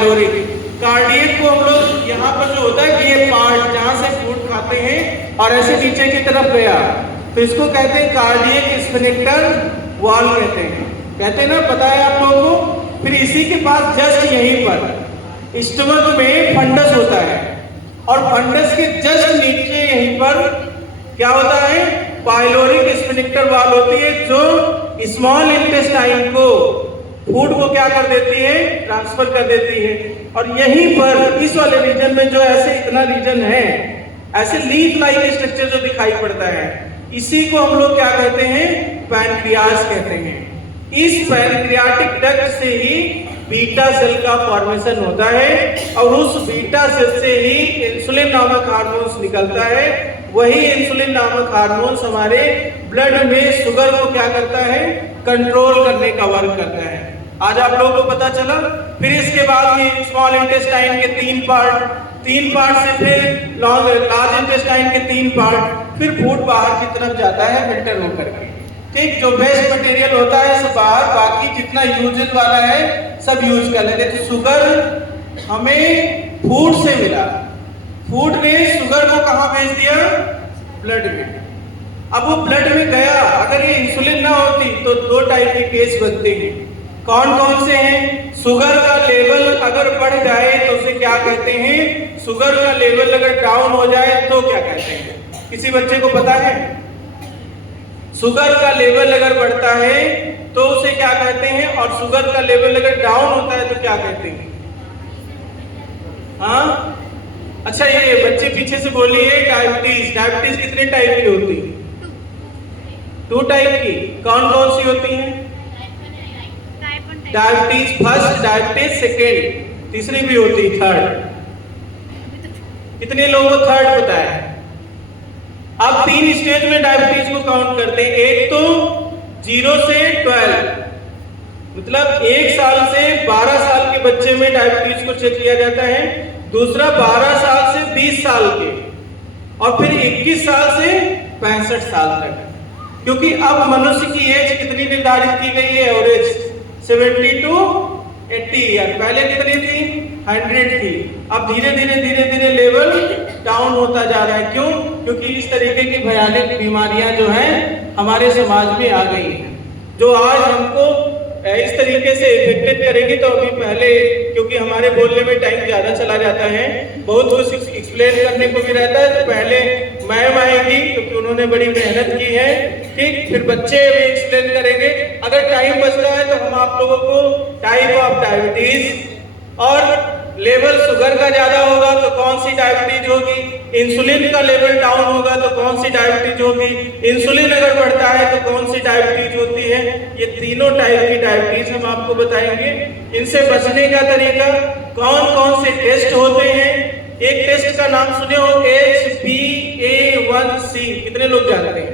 Pyloric. Cardiac को हम लोग यहाँ पर जो होता है कि ये पार्ट जहाँ से फूड खाते हैं और ऐसे नीचे की तरफ गया तो इसको कहते हैं कार्डियक स्फिंक्टर वाल्व कहते हैं ना, पता है आप लोगों को। फिर इसी के पास जस्ट यहीं पर स्टमक में फंडस होता है और फंडस के जस्ट नीचे यहीं पर क्या होता है, पाइलोरिक स्फिंक्टर वाल्व होती है जो स्मॉल इंटेस्टाइन को फूड को क्या कर देती है, ट्रांसफर कर देती है। और यहीं पर इस वाले रीजन में जो ऐसे इतना रीजन है, ऐसे लीफ लाइक स्ट्रक्चर जो दिखाई पड़ता है, इसी को हम लोग क्या कहते हैं, पैनक्रियास कहते हैं। इस पैनक्रियाटिक डक्ट से ही बीटा सेल का फॉर्मेशन होता है और उस बीटा सेल से ही इंसुलिन नामक हार्मोन्स निकलता है। वही इंसुलिन नामक हार्मोन्स हमारे ब्लड में शुगर को क्या करता है, कंट्रोल करने का वर्क करता है। आज आप लोगों को पता चला। फिर इसके बाद ये स्मॉल इंटेस्टाइन के तीन पार्ट से फिर लार्ज इंटेस्टाइन के तीन पार्ट, फिर फूड बाहर की तरफ जाता है फिल्टर होकर के। ठीक, जो वेस्ट मटेरियल होता है सब बाहर, बाकी जितना यूजेज वाला है सब यूज कर लेते। तो शुगर हमें फूड से मिला, फूड ने शुगर को कहाँ भेज दिया, ब्लड में। अब वो ब्लड में गया, अगर ये इंसुलिन ना होती तो दो टाइप के केस बनते हैं। कौन कौन से हैं, शुगर का लेवल अगर बढ़ जाए तो उसे क्या कहते हैं, शुगर का लेवल अगर डाउन हो जाए तो क्या कहते हैं, किसी बच्चे को पता है? शुगर का लेवल अगर बढ़ता है तो उसे क्या कहते हैं, और शुगर का लेवल अगर डाउन होता है तो क्या कहते हैं? हाँ, अच्छा ये बच्चे पीछे से बोलिए, डायबिटीज कितने टाइप की होती है? 2 टाइप की। कौन कौन सी होती है? डायबिटीज फर्स्ट, डायबिटीज सेकेंड, तीसरी भी होती है थर्ड। कितने लोगों को थर्ड पता है? अब 3 स्टेज में डायबिटीज को काउंट करते हैं। एक तो 0 से 12, मतलब 1 साल से 12 साल के बच्चे में डायबिटीज को चेक किया जाता है। दूसरा 12 साल से 20 साल के, और फिर 21 साल से 65 साल तक। क्योंकि अब मनुष्य की एज कितनी निर्धारित की गई है, एवरेज 70 to 80 ईयर। पहले कितनी थी, 100 थी। अब धीरे धीरे लेवल डाउन होता जा रहा है। क्यों? क्योंकि इस तरीके की भयानक बीमारियां जो हैं हमारे समाज में आ गई हैं, जो आज हमको इस तरीके से इफेक्टेड करेगी। तो अभी पहले, क्योंकि हमारे बोलने में टाइम ज्यादा चला जाता है, बहुत कुछ एक्सप्लेन करने को भी रहता है, तो पहले मैम आएंगी क्योंकि उन्होंने बड़ी मेहनत की है। ठीक, फिर बच्चे भी एक्सप्लेन करेंगे। अगर टाइम बच रहा है तो हम आप लोगों को टाइप ऑफ डायबिटीज और लेवल शुगर का ज्यादा होगा तो कौन सी डायबिटीज होगी, इंसुलिन का लेवल डाउन होगा तो कौन सी डायबिटीज होगी, इंसुलिन अगर बढ़ता है तो कौन सी डायबिटीज होती है, ये तीनों टाइप की डायबिटीज हम आपको बताएंगे। इनसे बचने का तरीका, कौन कौन से टेस्ट होते हैं। एक टेस्ट का नाम सुने हो, HbA1c, कितने लोग जानते हैं?